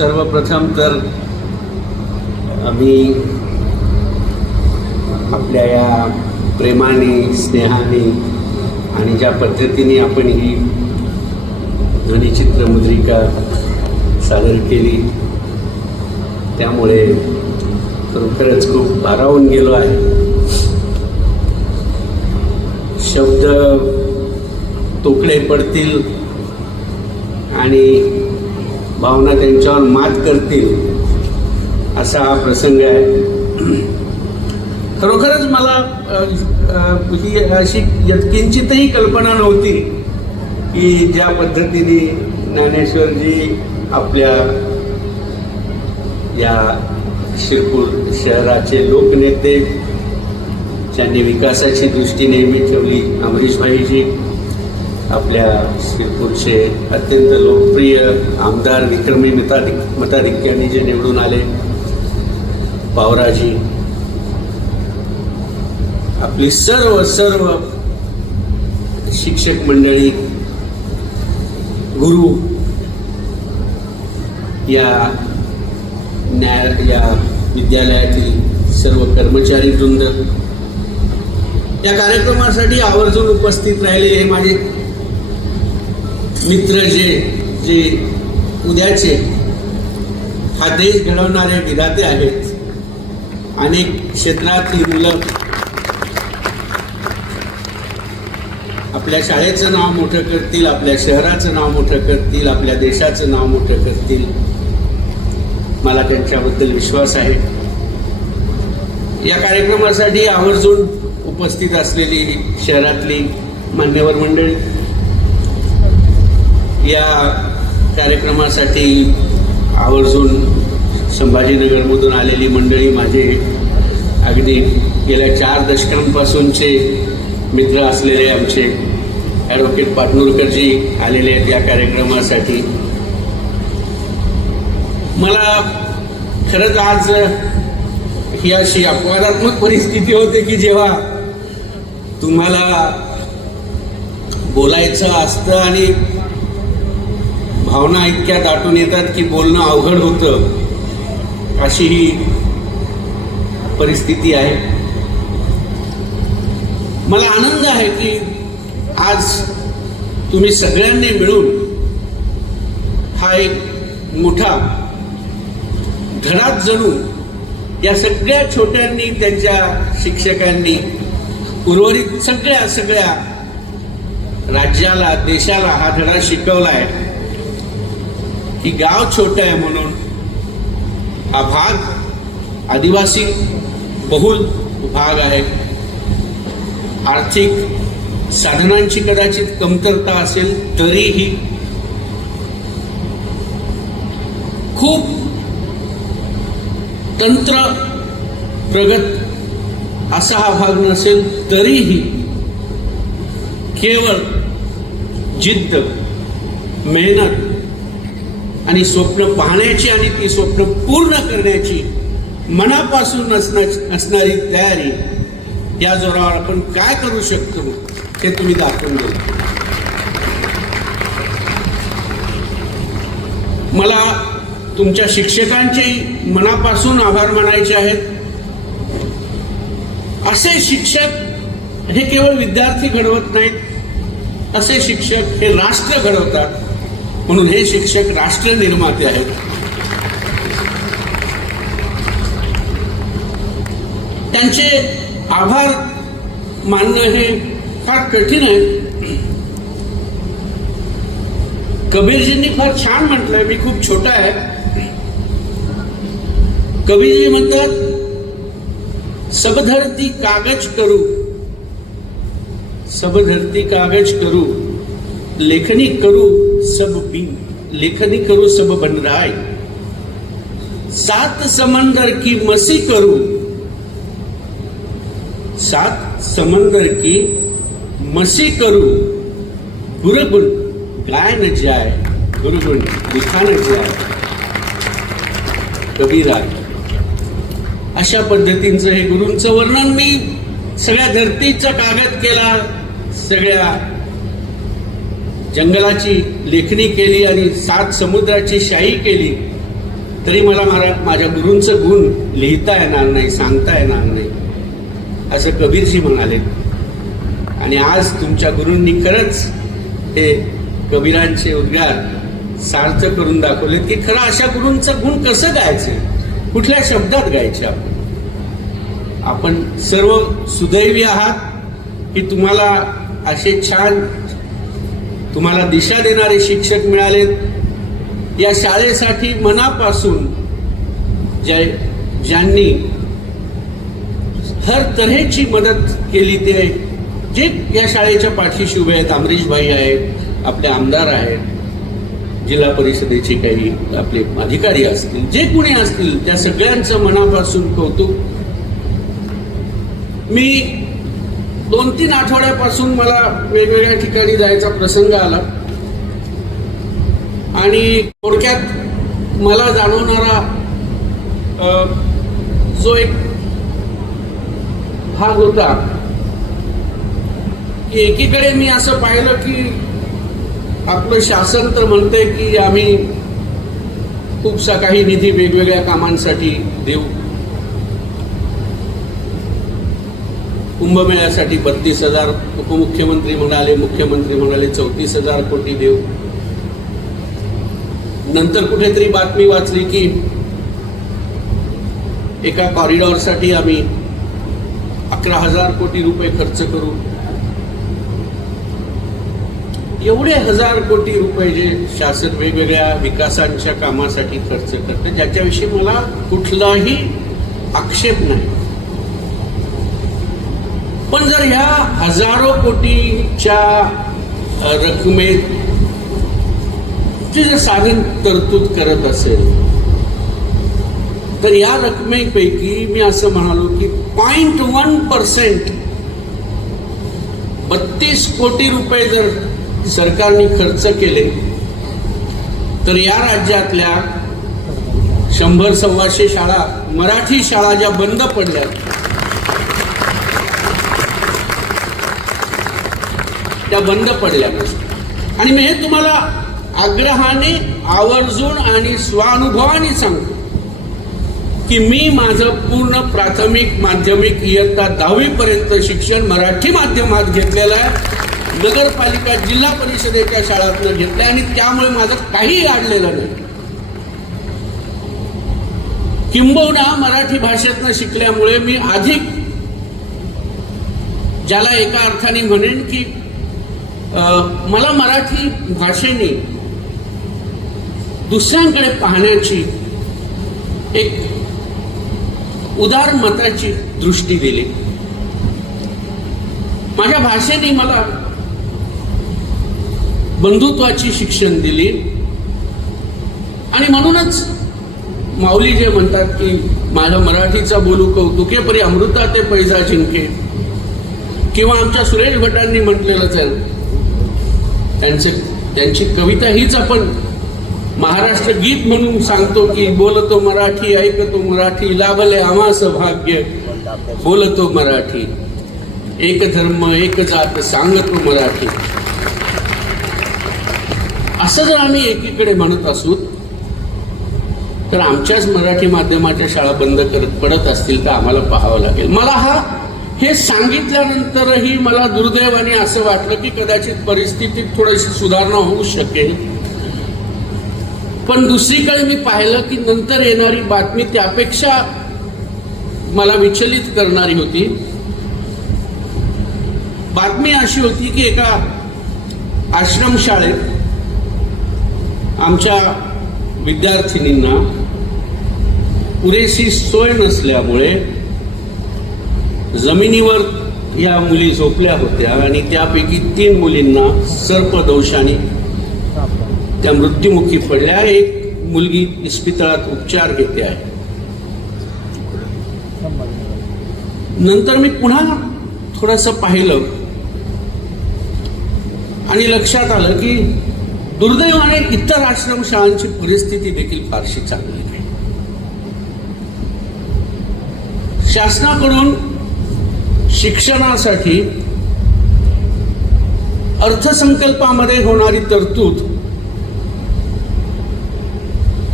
सर्वप्रथम तर आम्ही आपल्या या प्रेमाने, स्नेहाने आणि ज्या पद्धतीने आपण ही ध्वनिचित्र मुद्रिका सादर केली त्यामुळे खरोखरच खूप भारावून गेलो आहे. शब्द तोकडे पडतील आणि भावना त्यांच्यावर मात करतील असा हा प्रसंग आहे. खरोखरच मला ही अशी किंचितही कल्पना नव्हती की ज्या पद्धतीने ज्ञानेश्वरजी आपल्या या शिरपूर शहराचे लोकनेते ज्यांनी विकासाची दृष्टी नेहमी ठेवली, अमरीशभाईजी आपल्या शिरपूरचे अत्यंत लोकप्रिय आमदार विक्रमी मताधिक्याने जे निवडून आले, पावराजी, आपली सर्व शिक्षक मंडळी, गुरु, या विद्यालयातील सर्व कर्मचारी वृंद, या कार्यक्रमासाठी आवर्जून उपस्थित राहिलेले माझे मित्र जे उद्याचे हा देश घडवणारे विधाते आहेत. अनेक क्षेत्रातली मुलं आपल्या शाळेचं नाव मोठं करतील, आपल्या शहराचं नाव मोठं करतील, आपल्या देशाचं नाव मोठं करतील. मला त्यांच्याबद्दल विश्वास आहे. या कार्यक्रमासाठी आवर्जून उपस्थित असलेली शहरातली मान्यवर मंडळी, या कार्यक्रमासाठी आवर्जून संभाजीनगरमधून आलेली मंडळी, माझे अगदी गेल्या 4 दशकांपासूनचे मित्र असलेले आमचे ॲडव्होकेट पाटणूरकरजी आलेले आहेत या कार्यक्रमासाठी. मला खरंच आज ही अशी अपवादात्मक परिस्थिती होते की जेव्हा तुम्हाला बोलायचं असतं आणि भावना इतक्या दाटून येतात की बोलणं अवघड होतं, अशी ही परिस्थिती आहे. मला आनंद आहे की आज तुम्ही सगळ्यांनी मिळून हा एक मोठा धडाच जणू या सगळ्या छोट्यांनी, त्यांच्या शिक्षकांनी, उर्वरित सगळ्या राज्याला, देशाला हा धडा शिकवलाय की गाव छोटं आहे म्हणून हा भाग आदिवासी बहुल भाग आहे. आर्थिक साधनांची कदाचित कमतरता असेल तरीही, खूप तंत्र प्रगत असा हा भाग नसेल तरीही केवळ जिद्द, मेहनत आणि स्वप्न पाहण्याची आणि ती स्वप्न पूर्ण करण्याची मनापासून असणारी तयारी, या जोरावर आपण काय करू शकतो हे तुम्ही दाखवून दिलं. मला तुमच्या शिक्षकांचे मनापासून आभार मानायचे आहेत. असे शिक्षक हे केवळ विद्यार्थी घडवत नाहीत, असे शिक्षक हे राष्ट्र घडवतात. म्हणून हे शिक्षक राष्ट्र निर्माते आहेत. त्यांचे आभार मानणं हे फार कठीण आहे. कबीरजींनी फार छान म्हटलंय, मी खूप छोटा आहे. कबीरजी म्हणतात, सब धरती कागज करू, सब धरती कागज करू, लेखनी करू सब बन राय, 7 समंदर की मसी करू, 7 समंदर की मसी करू, गुरुगुण गाय न जाए, गुरुगुण लिखा न जाए. कबीरा. अशा पद्धतीचं हे गुरूंचं वर्णन मी सगळ्या धरतीचा कागद केला, सगळ्या जंगलाची लेखणी केली आणि 7 समुद्राची शाही केली. तरी मला माझ्या गुरूंचं गुण लिहिता येणार नाही, सांगता येणार नाही, असं कबीरजी म्हणाले. आणि आज तुमच्या गुरूंनी खरंच हे कबीरांचे उद्गार सार्थ करून दाखवले की खरं अशा गुरूंचं गुण कसं गायचं, कुठल्या शब्दात गायचे. आपण सर्व सुदैवी आहात की तुम्हाला असे छान तुम्हाला दिशा देणारे शिक्षक मिळालेत. या शाळेसाठी मनापासून ज्यांनी हर तऱ्हेची मदत केली ते जे या शाळेच्या पाठीशी उभे आहेत. अमरीश भाई आहेत, आपले आमदार आहेत, जिल्हा परिषदेचे काही आपले अधिकारी असतील, जे कुणी असतील त्या सगळ्यांचं मनापासून कौतुक. मी 2-3 आठवड्यापासून मला वेगवेगळ्या ठिकाणी जायचा प्रसंग आला आणि थोडक्यात मला जाणवणारा जो एक भाग होता की एकीकडे मी असं पाहिलं की आपलं शासन तर म्हणते की आम्ही खूपसा काही निधी वेगवेगळ्या कामांसाठी देऊ. कुंभमेळ्यासाठी 32,000 उपमुख्यमंत्री म्हणाले, मुख्यमंत्री म्हणाले 34,000 कोटी देऊ. नंतर कुठेतरी बातमी वाचली की एका कॉरिडॉरसाठी आम्ही 11,000 कोटी रुपये खर्च करू. एवढे 1,000 कोटी रुपये जे शासन वेगवेगळ्या विकासांच्या कामासाठी खर्च करते, ज्याच्याविषयी मला कुठलाही आक्षेप नाही. पण जर ह्या हजारो कोटीच्या रकमेची जर साधन तरतूद करत असेल तर या रकमेपैकी मी असं म्हणालो की 0.1% 32 कोटी रुपये जर सरकारने खर्च केले तर या राज्यातल्या 100-125 शाळा, मराठी शाळा ज्या बंद पडल्या त्या बंद पडल्या नसत्या. आणि मी हे तुम्हाला आग्रहाने, आवर्जून आणि स्वानुभवाने सांगतो की मी माझं पूर्ण प्राथमिक, माध्यमिक इयत्ता 10वी पर्यंत शिक्षण मराठी माध्यमात घेतलेलं आहे. नगरपालिका, जिल्हा परिषदेच्या शाळांतून घेतलं आणि त्यामुळे माझं काही अडलेलं नाही. किंबहुना मराठी भाषेतनं शिकल्यामुळे मी अधिक, ज्याला एका अर्थाने म्हणेन की मला मराठी भाषेने दुसऱ्यांकडे पाहण्याची एक उदार मताची दृष्टी दिली. माझ्या भाषेने मला बंधुत्वाची शिक्षण दिली. आणि म्हणूनच माऊली जे म्हणतात की माझ्या मराठीचा बोलू कौतुके परी अमृता ते पैजा जिंके, किंवा आमच्या सुरेश भटांनी म्हटलेलंच आहे, त्यांची कविता हीच आपण महाराष्ट्र गीत म्हणून सांगतो की बोलतो मराठी, ऐकतो मराठी, लाभले आम्हास भाग्य, बोलतो मराठी, एक धर्म एक जात सांगतो मराठी. असं जर आम्ही एकीकडे म्हणत असू तर आमच्याच मराठी माध्यमाच्या शाळा बंद पडत असतील तर आम्हाला पाहावं लागेल. मला हे सांगितल्यानंतरही मला दुर्दैवाने असं वाटलं की कदाचित परिस्थितीत थोडीशी सुधारणा होऊ शकेल. पण दुसरीकडे मी पाहिलं की नंतर येणारी बातमी त्यापेक्षा मला विचलित करणारी होती. बातमी अशी होती की एका आश्रमशाळेत आमच्या विद्यार्थिनींना पुरेशी सोय नसल्यामुळे जमिनीवर या मुली झोपल्या होत्या आणि त्यापैकी 3 मुलींना सर्पदंशाने त्या मृत्युमुखी पडल्या. एक मुलगी इस्पितळात उपचार घेते आहे. नंतर मी पुन्हा थोडंसं पाहिलं आणि लक्षात आलं की दुर्दैवाने इतर आश्रमशाळांची परिस्थिती देखील फारशी चांगली नाही. शासनाकडून शिक्षणासाठी अर्थसंकल्पामध्ये होणारी तरतूद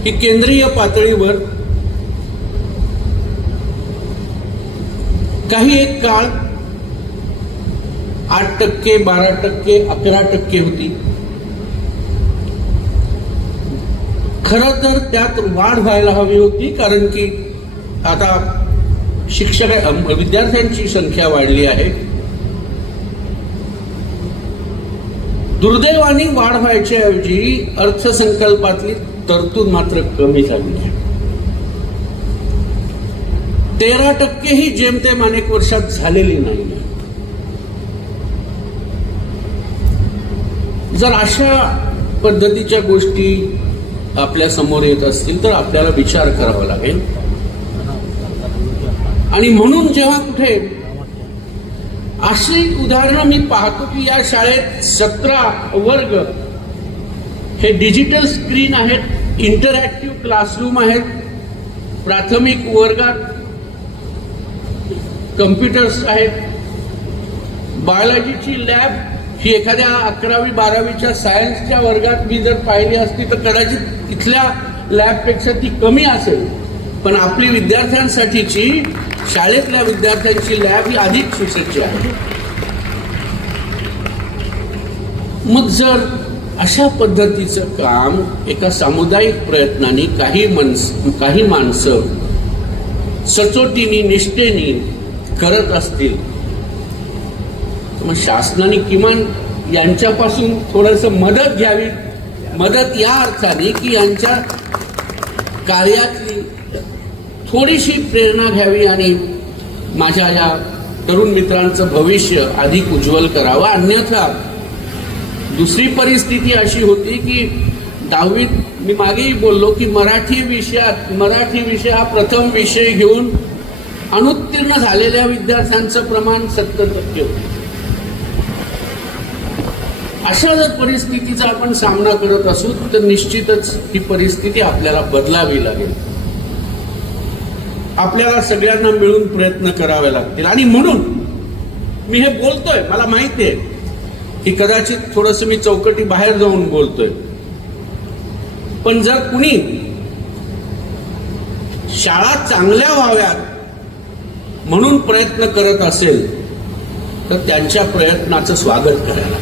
की केंद्रीय पातळीवर काही एक काळ 8%, 12%, 11% होती. खरं तर त्यात वाढ व्हायला हवी होती, कारण की आता विद्यार्थ्यांची संख्या वाढली आहे. दुर्दैवाने वाढ व्हायच्या ऐवजी अर्थसंकल्पातली तरतूद मात्र कमी झाली आहे. 13% ही जेमतेम अनेक वर्षात झालेली नाही. जर अशा पद्धतीच्या गोष्टी आपल्या समोर येत असतील तर आपल्याला विचार करावा लागेल. आणि म्हणून जेव्हा कुठे अशी उदाहरणं मी पाहतो की या शाळेत 17 वर्ग हे डिजिटल स्क्रीन आहेत, इंटरॅक्टिव्ह क्लासरूम आहेत, प्राथमिक वर्गात कम्प्युटर्स आहेत, बायोलॉजीची लॅब ही एखाद्या 11वी 12वीच्या सायन्सच्या वर्गात मी जर पाहिली असती तर कदाचित इथल्या लॅबपेक्षा ती कमी असेल, पण आपली विद्यार्थ्यांसाठीची शाळेतल्या विद्यार्थ्यांची लॅब ही अधिक सुसज्ज आहे. मग जर अशा पद्धतीचं काम एका सामुदायिक प्रयत्नाने काही माणसं सचोटीने निष्ठेने करत असतील मग शासनाने किमान यांच्यापासून थोडंसं मदत घ्यावी. मदत या अर्थाने की यांच्या कार्यातली थोडीशी प्रेरणा घ्यावी आणि माझ्या या तरुण मित्रांचं भविष्य अधिक उज्ज्वल करावं. अन्यथा दुसरी परिस्थिती अशी होती की 10वीत मी मागेही बोललो की मराठी विषय हा प्रथम विषय घेऊन अनुत्तीर्ण झालेल्या विद्यार्थ्यांचं प्रमाण 70% होतं. अशा जर परिस्थितीचा आपण सामना करत असू तर निश्चितच ही परिस्थिती आपल्याला बदलावी लागेल. आपल्याला सगळ्यांना मिळून प्रयत्न करावे लागतील. आणि म्हणून मी हे बोलतोय, मला माहिती आहे की कदाचित थोडंसं मी चौकटी बाहेर जाऊन बोलतोय, पण जर कुणी शाळा चांगल्या व्हाव्यात म्हणून प्रयत्न करत असेल तर त्यांच्या प्रयत्नाचं स्वागत करायला.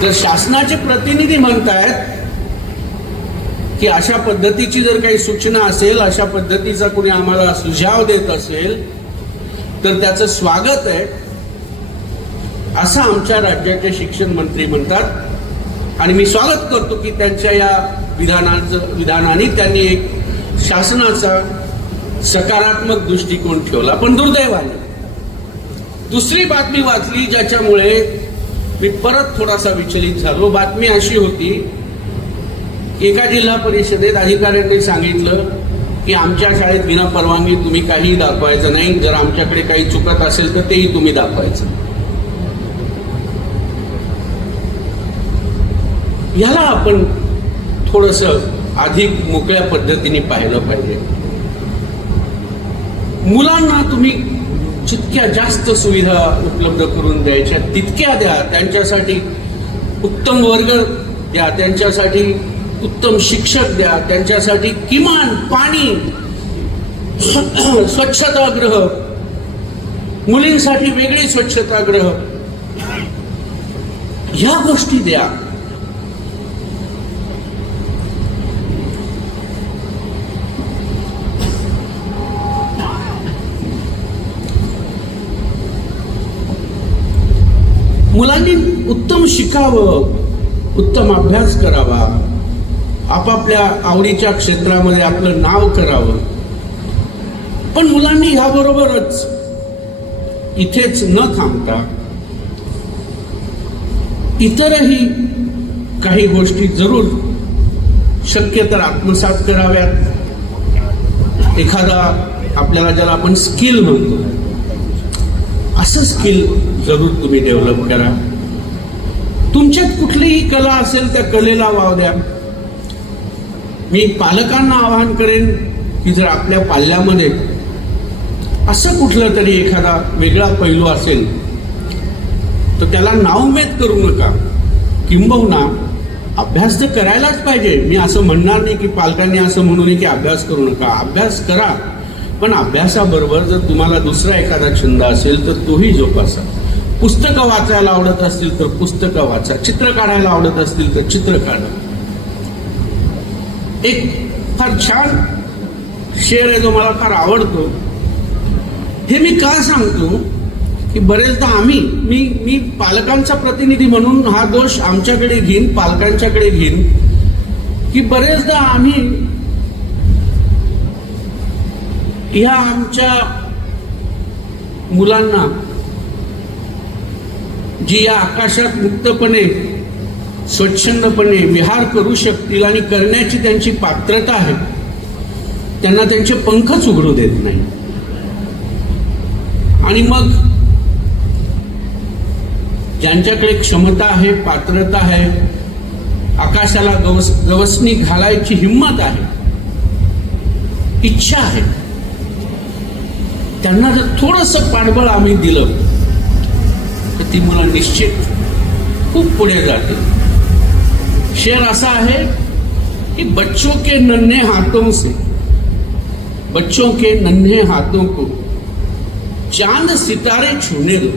जर शासनाचे प्रतिनिधी म्हणतायत की अशा पद्धतीची जर काही सूचना असेल, अशा पद्धतीचा कुणी आम्हाला सुझाव देत असेल तर त्याचं स्वागत आहे असं आमच्या राज्याचे शिक्षण मंत्री म्हणतात. आणि मी स्वागत करतो की त्यांच्या या विधानाने त्यांनी एक शासनाचा सकारात्मक दृष्टिकोन ठेवला. पण दुर्दैवाने दुसरी बातमी वाचली ज्याच्यामुळे मी परत थोडासा विचलित झालो. बातमी अशी होती की एका जिल्हा परिषदेत अधिकाऱ्यांनी सांगितलं की आमच्या शाळेत विना परवानगी तुम्ही काही दाखवायचं नाही, जर आमच्याकडे काही चुकत असेल तर तेही तुम्ही दाखवायचं. याला आपण थोडंसं अधिक मोकळ्या पद्धतीने पाहिलं पाहिजे. मुलांना तुम्ही जितक्या जास्त सुविधा उपलब्ध करून द्यायच्या तितक्या द्या. त्यांच्यासाठी उत्तम वर्ग द्या, त्यांच्यासाठी उत्तम शिक्षक द्या, त्यांच्यासाठी किमान पाणी, स्वच्छतागृह, मुलींसाठी वेगळी स्वच्छतागृह, ह्या गोष्टी द्या. मुलांनी उत्तम शिकावं, उत्तम अभ्यास करावा, आपापल्या आवडीच्या क्षेत्रामध्ये आपलं नाव करावं. पण मुलांनी ह्याबरोबरच इथेच न थांबता इतरही काही गोष्टी जरूर शक्य तर आत्मसात कराव्यात. एखादा आपल्याला ज्याला आपण स्किल म्हणतो असं स्किल जरूर तुम्ही डेव्हलप करा. तुमच्यात कुठलीही कला असेल त्या कलेला वाव द्या. मी पालकांना आवाहन करेन की जर आपल्या पाल्यामध्ये असं कुठलं तरी एखादा वेगळा पैलू असेल तर त्याला नाउमेद करू नका. किंबहुना अभ्यास तर करायलाच पाहिजे. मी असं म्हणणार नाही की पालकांनी असं म्हणू नये की अभ्यास करू नका. अभ्यास करा, पण अभ्यासाबरोबर जर तुम्हाला दुसरा एखादा छंद असेल तर तोही जोपासा. पुस्तकं वाचायला आवडत असतील तर पुस्तकं वाचा. चित्र काढायला आवडत असतील तर चित्र काढा. एक फार छान शेर आहे जो मला फार आवडतो. हे मी का सांगतो की बरेचदा मी पालकांचा प्रतिनिधी म्हणून हा दोष आमच्याकडे घेईन, पालकांच्याकडे घेईन, की बरेचदा आम्ही ह्या आमच्या मुलांना जी या आकाशात मुक्तपणे स्वच्छंदपणे विहार करू शकतील आणि करण्याची त्यांची पात्रता आहे, त्यांना त्यांचे पंखच उघडू देत नाही. आणि मग ज्यांच्याकडे क्षमता आहे, पात्रता आहे, आकाशाला गवसणी घालायची हिंमत आहे, इच्छा आहे, त्यांना जर थोडंसं पाठबळ आम्ही दिलं तर ती मुलं निश्चित खूप पुढे जातील. शेर असा आहे कि बच्चों के नन्हे हाथों को चांद सितारे छूने दो.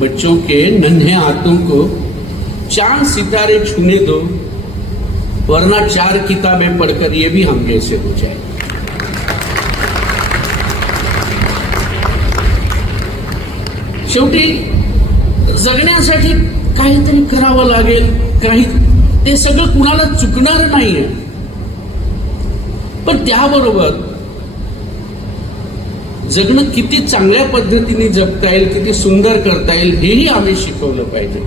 बच्चों के नन्हे हाथों को चांद सितारे छूने दो, वरना 4 किताबें पढ़कर ये भी हम जैसे हो जाए. शेवटी जगण्यासाठी काहीतरी करावं लागेल. ते सगळं कुणाला चुकणार नाहीये, पण त्याबरोबर जगणं किती चांगल्या पद्धतीने जगता येईल, किती सुंदर करता येईल हेही आम्ही शिकवलं पाहिजे.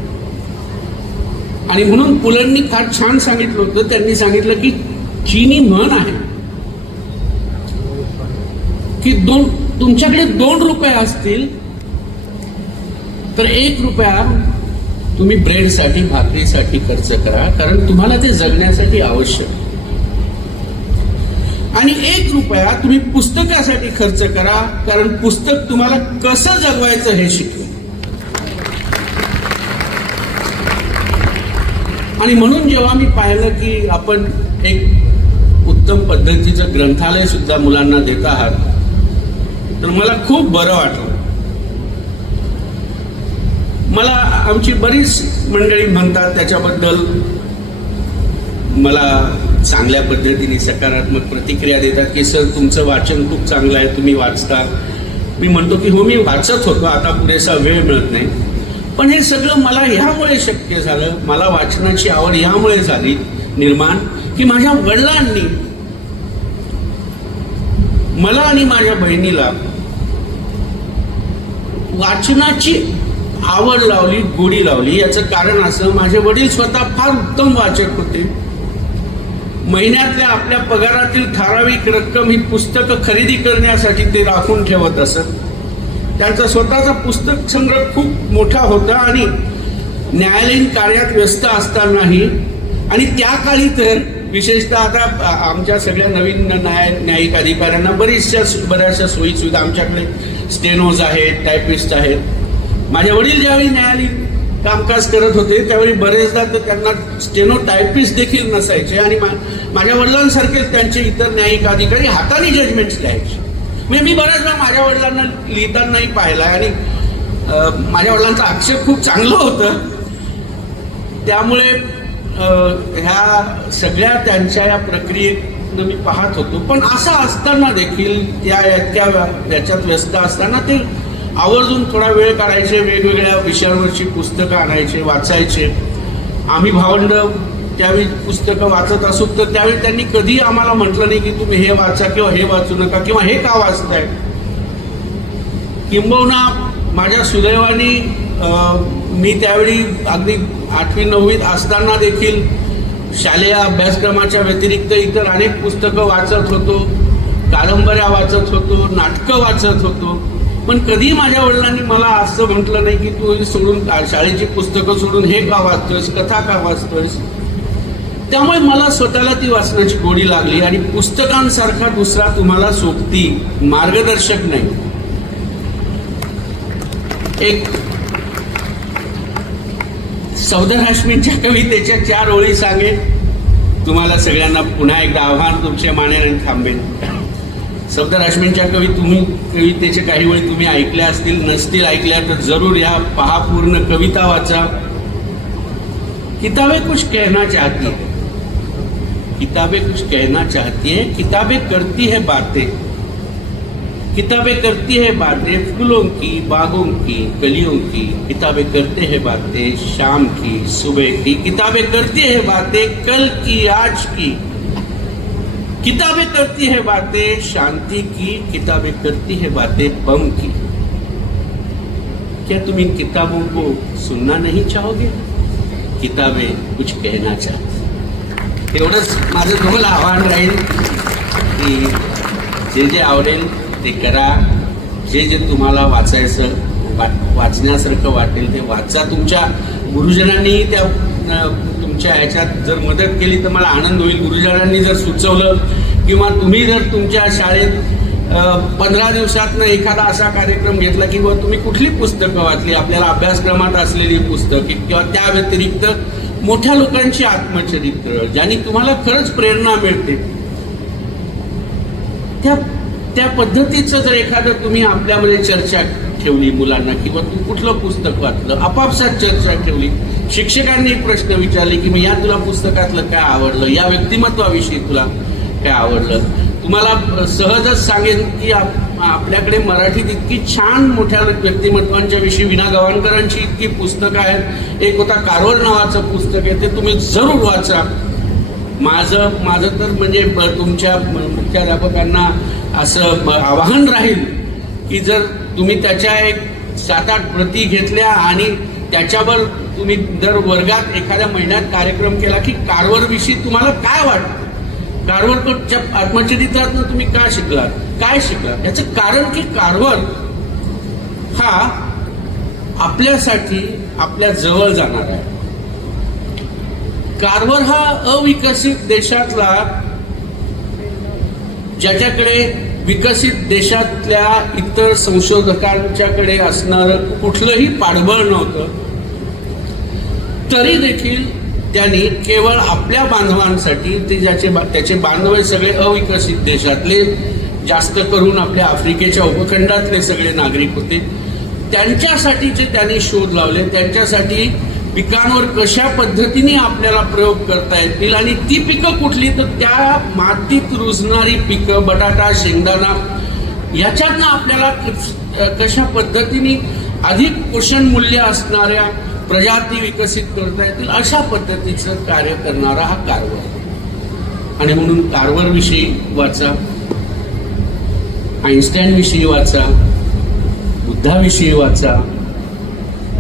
आणि म्हणून पुलंनी फार छान सांगितलं होतं. त्यांनी सांगितलं की चीनी म्हण आहे की तुमच्याकडे 2 रुपये असतील तर 1 रुपया तुम्ही ब्रेडसाठी, भाकरीसाठी खर्च करा, कारण तुम्हाला ते जगण्यासाठी आवश्यक. आणि 1 रुपया तुम्ही पुस्तकासाठी खर्च करा, कारण पुस्तक तुम्हाला कसं जगवायचं हे शिकवेल. आणि म्हणून जेव्हा मी पाहिलं की आपण एक उत्तम पद्धतीचं ग्रंथालय सुद्धा मुलांना देत आहात, तर मला खूप बरं वाटलं. मला आमची बरीच मंडळी म्हणतात, त्याच्याबद्दल मला चांगल्या पद्धतीने सकारात्मक प्रतिक्रिया देतात की सर तुमचं वाचन खूप चांगलं आहे, तुम्ही वाचता. मी म्हणतो की हो, मी वाचत होतो, आता पुरेसा वेळ मिळत नाही. पण हे सगळं मला ह्यामुळे शक्य झालं, मला वाचनाची आवड ह्यामुळे झाली निर्माण की माझ्या वडिलांनी मला आणि माझ्या बहिणीला वाचनाची आवड लावली, गोडी लावली. याचं कारण असं, माझे वडील स्वतः फार उत्तम वाचक होते. महिन्यातल्या आपल्या पगारातील ठराविक रक्कम ही पुस्तकं खरेदी करण्यासाठी ते राखून ठेवत असत. त्यांचा स्वतःचा पुस्तक संग्रह खूप मोठा होता आणि न्यायालयीन कार्यात व्यस्त असतानाही, आणि त्या काळी तर विशेषतः आता आमच्या सगळ्या नवीन न्यायिक अधिकाऱ्यांना बऱ्याचशा सोयी सुविधा, आमच्याकडे स्टेनोज आहेत, टायपिस्ट आहेत. माझे वडील ज्यावेळी न्यायालयीन कामकाज करत होते त्यावेळी बरेचदा तर त्यांना स्टेनो टायपिस्ट देखील नसायचे, आणि माझ्या वडिलांसारखे त्यांचे इतर न्यायिक अधिकारी हाताने जजमेंट्स लिहायचे. म्हणजे मी बऱ्याचदा माझ्या वडिलांना लिहितानाही पाहिला, आणि माझ्या वडिलांचं अक्षर खूप चांगलं होतं. त्यामुळे ह्या सगळ्या त्यांच्या या प्रक्रियेनं मी पाहत होतो. पण असं असताना देखील याच्यात व्यस्त असताना ते आवर्जून थोडा वेळ काढायचे, वेगवेगळ्या विषयांवरची पुस्तकं आणायचे, वाचायचे. आम्ही भावंड त्यावेळी पुस्तकं वाचत असू तर त्यावेळी त्यांनी कधी आम्हाला म्हटलं नाही की तुम्ही हे वाचा किंवा हे वाचू नका किंवा हे का वाचताय. किंबहुना माझ्या सुदैवाने मी त्यावेळी अगदी 8वी-9वीत असताना देखील शालेय अभ्यासक्रमाच्या व्यतिरिक्त इतर अनेक पुस्तकं वाचत होतो, कादंबऱ्या वाचत होतो, नाटकं वाचत होतो. पण कधी माझ्या वडिलांनी मला असं म्हटलं नाही की तू सोडून, शाळेची पुस्तकं सोडून हे का वाचतोयस, कथा का वाचतोयस. त्यामुळे मला स्वतःला ती वाचनाची गोडी लागली. आणि पुस्तकांसारखा दुसरा तुम्हाला सोबती मार्गदर्शक नाही. एक सफदर हाशमींच्या कवितेच्या 4 ओळी सांगेन. तुम्हाला सगळ्यांना पुन्हा एकदा आव्हान तुमच्या मानेने थांबेन. सफदर हाशमींच्या कवितेचे काही वेळी तुम्ही ऐकल्या असतील, नसतील ऐकल्या तर जरूर या पहा, पूर्ण कविता वाचा. किताबें कुछ कहना चाहती है, किताबें कुछ कहना चाहती है, किताबें करती है बातें, किताबें करती है बातें फूलों की, बागों की, कलियों की. किताबें करते हैं बातें शाम की, सुबह की. किताबें करती है बातें कल की, आज की. किताबें करती है बातें शांति की. किताबें करती है बातें बम की. क्या तुम इन किताबों को सुनना नहीं चाहोगे? किताबें कुछ कहना चाहती. एवढंच माझं तुम्हाला आव्हान राहील की जे जे आवडेल ते करा. जे जे तुम्हाला वाचण्यासारखं वाटेल ते वाचा. तुमच्या गुरुजनांनी त्या तुमच्या ह्याच्यात जर मदत केली तर मला आनंद होईल. गुरुजनांनी जर सुचवलं किंवा तुम्ही जर तुमच्या शाळेत 15 दिवसातनं एखादा असा कार्यक्रम घेतला की तुम्ही कुठली पुस्तकं वाचली, आपल्याला अभ्यासक्रमात असलेली पुस्तके किंवा त्या व्यतिरिक्त मोठ्या लोकांची आत्मचरित्र ज्यांनी तुम्हाला खरंच प्रेरणा मिळते, त्या पद्धतीचं जर एखादं तुम्ही आपल्यामध्ये चर्चा ठेवली मुलांना, किंवा तू कुठलं पुस्तक वाचलं, आपापसात चर्चा ठेवली, शिक्षकांनी प्रश्न विचारले की या तुला पुस्तकातलं काय आवडलं, या व्यक्तिमत्वाविषयी तुला काय आवडलं. तुम्हाला सहजच सांगेन की आपल्याकडे मराठीत इतकी छान मोठ्या व्यक्तिमत्वांच्या विषयी विना गवाणकरांची इतकी पुस्तकं आहेत. एक होता कारवल नावाचं पुस्तक आहे, ते तुम्ही जरूर वाचा. माझं तर म्हणजे तुमच्या मुख्याध्यापकांना असं आवाहन राहील की जर तुम्ही त्याच्या एक 7-8 प्रती घेतल्या आणि त्याच्यावर तुम्ही दर वर्गात एखाद्या महिन्यात कार्यक्रम केला की कारवर विषयी तुम्हाला काय वाटतं, कारवरच्या आत्मचरित्रातनं तुम्ही काय शिकलात, याचं कारण की कारवर हा आपल्यासाठी आपल्या जवळ जाणार आहे. कारवर हा अविकसित देशातला, ज्याच्याकडे विकसित देशातल्या इतर संशोधकांच्याकडे असणारं कुठलंही पाठबळ नव्हतं, तरी देखील त्यांनी केवळ आपल्या बांधवांसाठी, त्याचे बांधव सगळे अविकसित देशातले, जास्त करून आपल्या आफ्रिकेच्या उपखंडातले सगळे नागरिक होते, त्यांच्यासाठीचे त्यांनी शोध लावले. त्यांच्यासाठी पिकांवर कशा पद्धतीने आपल्याला प्रयोग करता येतील आणि ती पिकं कुठली, तर त्या मातीत रुजणारी पिकं, बटाटा, शेंगदाणा, याच्यातनं आपल्याला कशा पद्धतीने अधिक पोषण मूल्य असणाऱ्या प्रजाती विकसित करता येतील, अशा पद्धतीचं कार्य करणारा हा कारवर. आणि म्हणून कारवर विषयी वाचा, आईन्स्टाईन विषयी वाचा, बुद्धाविषयी वाचा.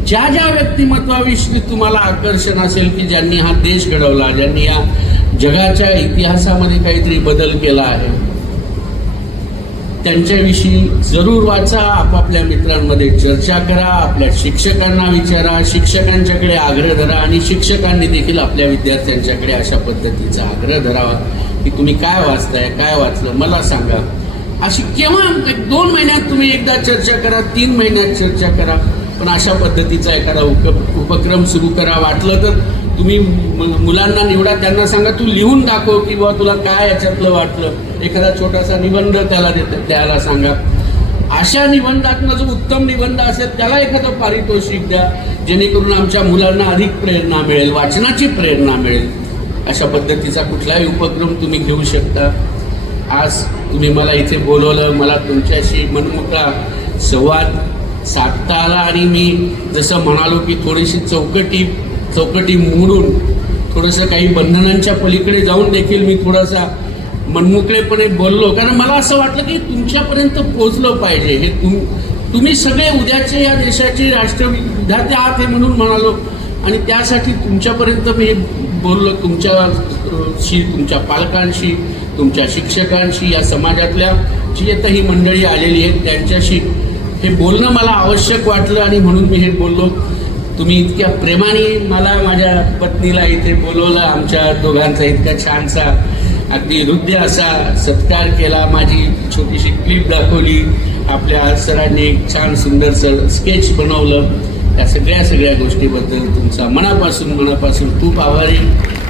ज्या ज्या व्यक्तिमत्वाविषयी तुम्हाला आकर्षण असेल की ज्यांनी हा देश घडवला, ज्यांनी या जगाच्या इतिहासामध्ये काहीतरी बदल केला आहे, त्यांच्याविषयी जरूर वाचा. आपापल्या मित्रांमध्ये चर्चा करा, आपल्या शिक्षकांना विचारा, शिक्षकांच्याकडे आग्रह धरा आणि शिक्षकांनी देखील आपल्या विद्यार्थ्यांच्याकडे अशा पद्धतीचा आग्रह धरावा की तुम्ही काय वाचताय, काय वाचलं मला सांगा. अशी केव्हा 2 महिन्यात तुम्ही एकदा चर्चा करा, 3 महिन्यात चर्चा करा, पण अशा पद्धतीचा एखादा उपक्रम सुरू करा. वाटलं तर तुम्ही मुलांना निवडा, त्यांना सांगा तू लिहून दाखव की बाबा तुला काय याच्यातलं वाटलं. एखादा छोटासा निबंध त्याला द्यायला सांगा. अशा निबंधातनं जो उत्तम निबंध असेल त्याला एखादं पारितोषिक द्या, जेणेकरून आमच्या मुलांना अधिक प्रेरणा मिळेल, वाचनाची प्रेरणा मिळेल. अशा पद्धतीचा कुठलाही उपक्रम तुम्ही घेऊ शकता. आज तुम्ही मला इथे बोलवलं, मला तुमच्याशी मनमोकळा संवाद साधता आला आणि मी जसं म्हणालो की थोडीशी चौकटी मोडून थोडंसं काही बंधनांच्या पलीकडे जाऊन देखील मी थोडासा मनमोकळेपणे बोललो, कारण मला असं वाटलं की तुमच्यापर्यंत पोहोचलं पाहिजे. हे तुम्ही सगळे उद्याचे या देशाचे राष्ट्रविद्यार्थी आहात हे म्हणून म्हणालो, आणि त्यासाठी तुमच्यापर्यंत मी बोललो. तुमच्याशी, तुमच्या पालकांशी, तुमच्या शिक्षकांशी, या समाजातल्या जी आता ही मंडळी आलेली आहेत त्यांच्याशी हे बोलणं मला आवश्यक वाटलं आणि म्हणून मी हे बोललो. तुम्ही इतक्या प्रेमाने मला, माझ्या पत्नीला इथे बोलवलं, आमच्या दोघांचा इतका छानसा अगदी हृदय असा सत्कार केला, माझी छोटीशी क्लिप दाखवली, आपल्या सरांनी एक छान सुंदरसं स्केच बनवलं. या सगळ्या गोष्टीबद्दल तुमचा मनापासून खूप आभारी.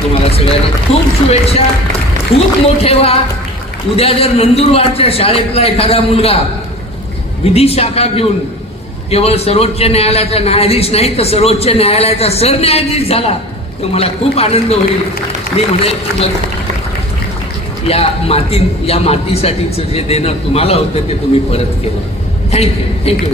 तुम्हाला सगळ्यांना खूप शुभेच्छा. खूप मोठे व्हा. उद्या जर नंदुरबारच्या शाळेतला एखादा मुलगा विधी शाखा घेऊन केवळ सर्वोच्च न्यायालयाचा न्यायाधीश नाही तर सर्वोच्च न्यायालयाचा सरन्यायाधीश झाला तर मला खूप आनंद होईल. मी म्हणेन मग या मातीसाठीचं जे देणं तुम्हाला होतं ते तुम्ही परत केलं. थँक्यू.